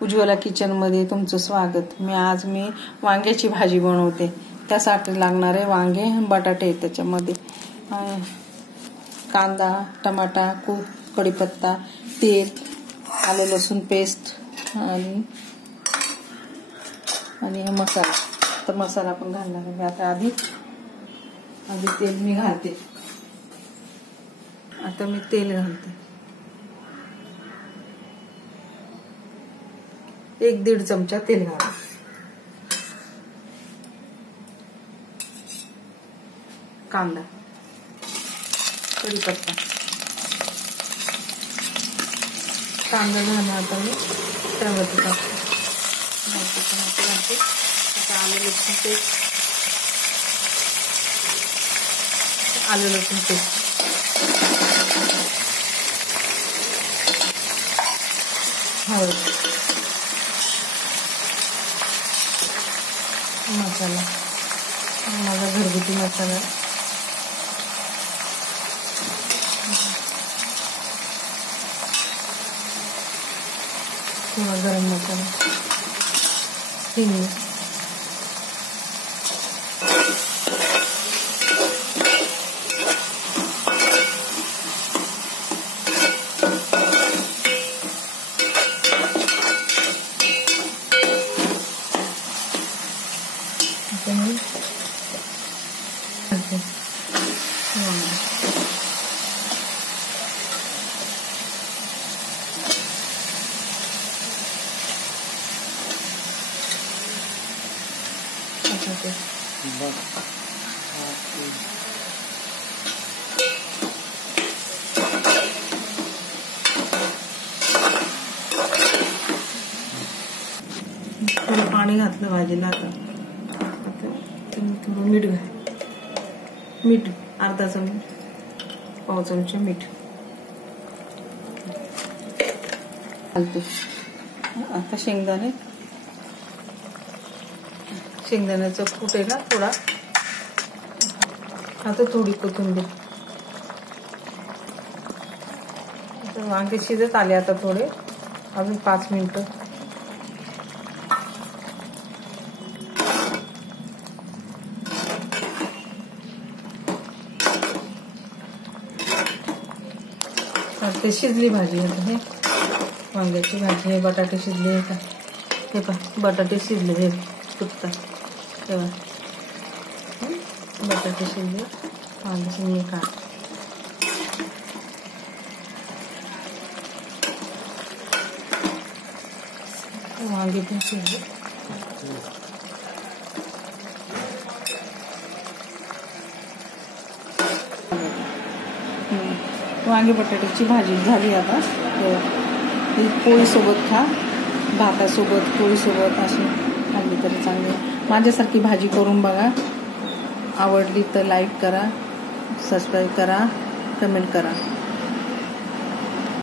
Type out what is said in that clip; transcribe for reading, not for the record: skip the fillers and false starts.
उज्ज्वला किचनमध्ये तुमचं स्वागत। आज मी वांग्याची भाजी बनवते। त्यासाठी लागणारे वांगे, बटाटे, त्याच्यामध्ये कांदा, टमाटा, कढीपत्ता, तेल, आले लसूण पेस्ट आणि मसाला। तर मसाला पण घालणार आहे आता। आधी तेल मी घालते। आता मी तेल घालते 1-1.5 चमचा तेल घाला। कांदा, कढीपत्ता, कांदा झाला आता मी टमाटे टाकते। आता आले लसूण पेस्ट, हळद, मसाला, माझा घरगुती मसाला, थोडा गरम मसाला, हिंग, थोडं पाणी घातलं भाजीला। आता थोडं मीठ घाल, मीठ अर्धा चमचा, पाव चमचा मीठ घालते। आता शेंगदाण्याचं कूट आहे ना थोडा, आता थोडी कोथिंबीर। वांगे शिजत आले आता थोडे, अजून 5 मिनिटं। ते शिजली भाजी आता। हे वांग्याची भाजी आहे, बटाटे शिजले का हे पहा, बटाटे शिजले हे फुटतात तेव्हा, बटाटे शिजले, वांगे शिजले का वांगे पण शिजले। वांगे बटाट्याची भाजी झाली आता। पोळीसोबत खा, भातासोबत, पोळीसोबत अशी खाल्ली तरी चांगली। माझ्यासारखी भाजी करून बघा। आवडली तर लाईक करा, सबस्क्राईब करा, कमेंट करा।